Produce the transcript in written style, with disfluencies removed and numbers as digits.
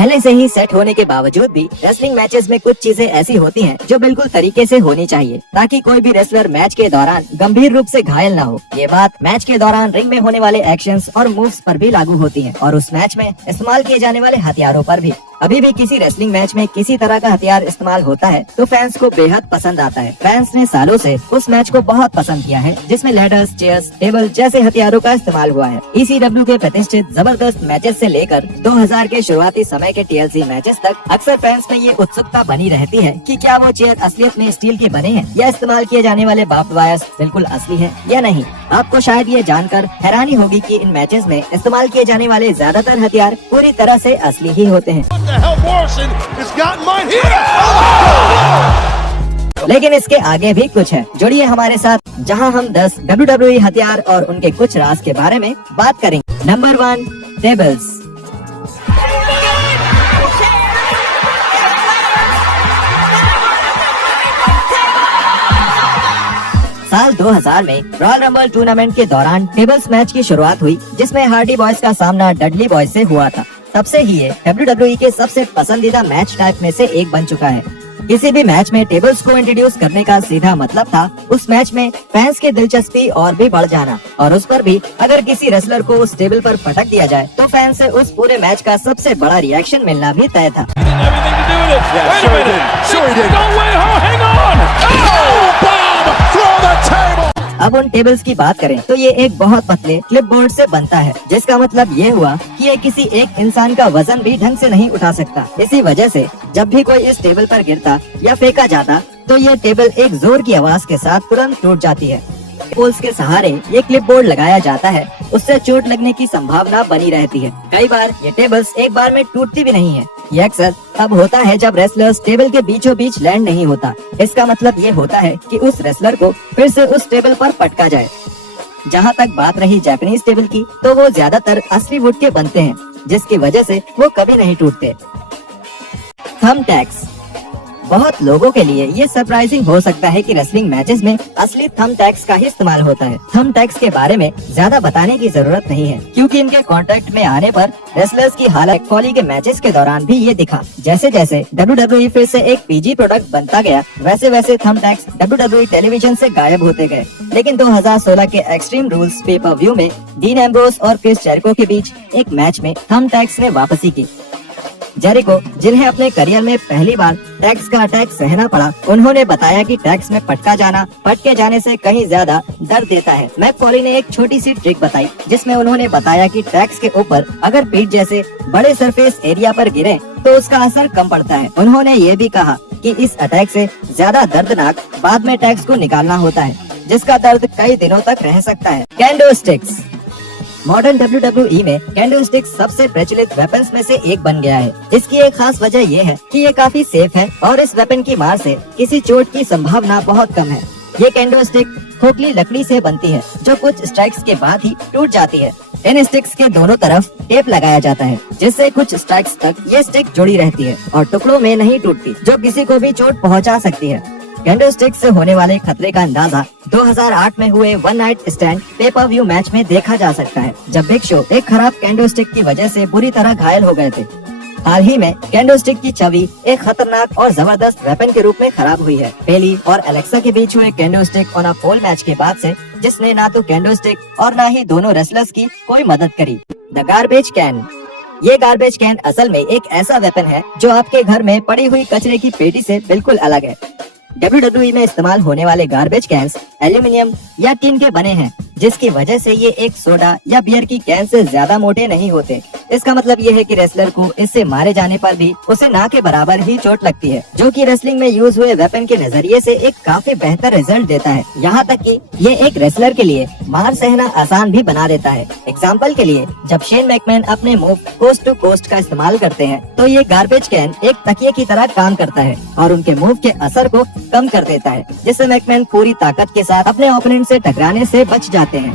पहले से ही सेट होने के बावजूद भी रेसलिंग मैचेस में कुछ चीजें ऐसी होती हैं जो बिल्कुल तरीके से होनी चाहिए ताकि कोई भी रेसलर मैच के दौरान गंभीर रूप से घायल न हो। ये बात मैच के दौरान रिंग में होने वाले एक्शंस और मूव्स पर भी लागू होती है और उस मैच में इस्तेमाल किए जाने वाले हथियारों पर भी। अभी भी किसी रेसलिंग मैच में किसी तरह का हथियार इस्तेमाल होता है तो फैंस को बेहद पसंद आता है। फैंस ने सालों से उस मैच को बहुत पसंद किया है जिसमें लैडर्स, चेयर्स, टेबल जैसे हथियारों का इस्तेमाल हुआ है। ECW के प्रतिष्ठित जबरदस्त मैचेस से लेकर 2000 के शुरुआती समय के TLC मैचेस तक अक्सर फैंस में ये उत्सुकता बनी रहती है कि क्या वो चेयर असलियत में स्टील के बने हैं या इस्तेमाल किए जाने वाले बार्ब्ड वायर्स बिल्कुल असली है या नहीं। आपको शायद ये जानकर हैरानी होगी कि इन मैचेस में इस्तेमाल किए जाने वाले ज्यादातर हथियार पूरी तरह से असली ही होते हैं। लेकिन इसके आगे भी कुछ है। जुड़िए हमारे साथ जहां हम 10 WWE हथियार और उनके कुछ राज के बारे में बात करेंगे। Number 1, tables. साल 2000 में रॉयल रंबल टूर्नामेंट के दौरान टेबल्स मैच की शुरुआत हुई जिसमें हार्डी बॉयज का सामना डडली बॉयज से हुआ था। तब से ही ये WWE के सबसे पसंदीदा मैच टाइप में से एक बन चुका है। किसी भी मैच में टेबल्स को इंट्रोड्यूस करने का सीधा मतलब था उस मैच में फैंस की दिलचस्पी और भी बढ़ जाना, और उस पर भी अगर किसी रेसलर को उस टेबल पर पटक दिया जाए तो फैंस से उस पूरे मैच का सबसे बड़ा रिएक्शन मिलना भी तय था। अब उन टेबल्स की बात करें तो ये एक बहुत पतले क्लिपबोर्ड से बनता है जिसका मतलब ये हुआ कि ये किसी एक इंसान का वजन भी ढंग से नहीं उठा सकता। इसी वजह से जब भी कोई इस टेबल पर गिरता या फेंका जाता तो ये टेबल एक जोर की आवाज के साथ तुरंत टूट जाती है। पोल्स के सहारे ये क्लिपबोर्ड लगाया जाता है, उससे चोट लगने की संभावना बनी रहती है। कई बार ये टेबल्स एक बार में टूटती भी नहीं है। ये अक्सर तब होता है जब रेसलर्स टेबल के बीचों बीच लैंड नहीं होता। इसका मतलब ये होता है कि उस रेसलर को फिर से उस टेबल पर पटका जाए। जहाँ तक बात रही जापानीज टेबल की तो वो ज्यादातर असली वुड के बनते हैं जिसकी वजह से वो कभी नहीं टूटते। Thumb tags. बहुत लोगों के लिए ये सरप्राइजिंग हो सकता है कि रेसलिंग मैचेस में असली थंब टैग्स का ही इस्तेमाल होता है। थंब टैग्स के बारे में ज्यादा बताने की जरूरत नहीं है क्योंकि इनके कांटेक्ट में आने पर रेसलर्स की हालत फॉली के मैचेस के दौरान भी ये दिखा। जैसे जैसे WWE फिर से एक PG प्रोडक्ट बनता गया वैसे वैसे थंब टैग्स WWE टेलीविजन से गायब होते गए। लेकिन 2016 के एक्सट्रीम रूल्स पेपर व्यू में डीन एम्ब्रोस और क्रिस जेरिको के बीच एक मैच में थंब टैग्स ने वापसी की। जेरिको, जिन्हें अपने करियर में पहली बार टैग्स का अटैक सहना पड़ा, उन्होंने बताया कि टैग्स में पटके जाने से कहीं ज्यादा दर्द देता है। मैक फॉली ने एक छोटी सी ट्रिक बताई जिसमें उन्होंने बताया कि टैग्स के ऊपर अगर पीठ जैसे बड़े सरफेस एरिया पर गिरे तो उसका असर कम पड़ता है। उन्होंने ये भी कहा कि इस अटैक से ज्यादा दर्दनाक बाद में टैग्स को निकालना होता है जिसका दर्द कई दिनों तक रह सकता है। Can do sticks. मॉडर्न WWE में कैंडो स्टिक सबसे प्रचलित वेपन्स में से एक बन गया है। इसकी एक खास वजह यह है कि ये काफी सेफ है और इस वेपन की मार से किसी चोट की संभावना बहुत कम है। ये कैंडो स्टिक खोखली लकड़ी से बनती है जो कुछ स्ट्राइक्स के बाद ही टूट जाती है। इन स्टिक्स के दोनों तरफ टेप लगाया जाता है जिससे कुछ स्ट्राइक्स तक ये स्टिक जुड़ी रहती है और टुकड़ों में नहीं टूटती, जो किसी को भी चोट पहुंचा सकती है। कैंडो स्टिक से होने वाले खतरे का अंदाजा 2008 में हुए one night stand pay per view match में देखा जा सकता है जब बिग शो एक खराब कैंडो स्टिक की वजह से बुरी तरह घायल हो गए थे। हाल ही में कैंडो स्टिक की छवि एक खतरनाक और जबरदस्त वेपन के रूप में खराब हुई है। बेली और एलेक्सा के बीच हुए कैंडो stick on a pole match के बाद से जिसने ना तो कैंडो स्टिक और ना ही दोनों रेसलर्स की कोई मदद करी। The garbage can. ये गार्बेज कैन असल में एक ऐसा वेपन है जो आपके घर में पड़ी हुई कचरे की पेटी से बिल्कुल अलग है। WWE में इस्तेमाल होने वाले गार्बेज कैंस एल्यूमिनियम या टिन के बने हैं जिसकी वजह से ये एक सोडा या बियर की कैन से ज्यादा मोटे नहीं होते। इसका मतलब ये है कि रेसलर को इससे मारे जाने पर भी उसे ना के बराबर ही चोट लगती है, जो कि रेसलिंग में यूज हुए वेपन के नजरिए से एक काफी बेहतर रिजल्ट देता है। यहाँ तक कि ये एक रेसलर के लिए मार सहना आसान भी बना देता है। एग्जाम्पल के लिए जब शेन मैकमैन अपने मूव कोस्ट टू कोस्ट का इस्तेमाल करते हैं तो ये गार्बेज कैन एक तकिए की तरह काम करता है और उनके मूव के असर को कम कर देता है जिससे मैकमैन पूरी ताकत के साथ अपने ओपोनेंट से टकराने से बच जाते हैं।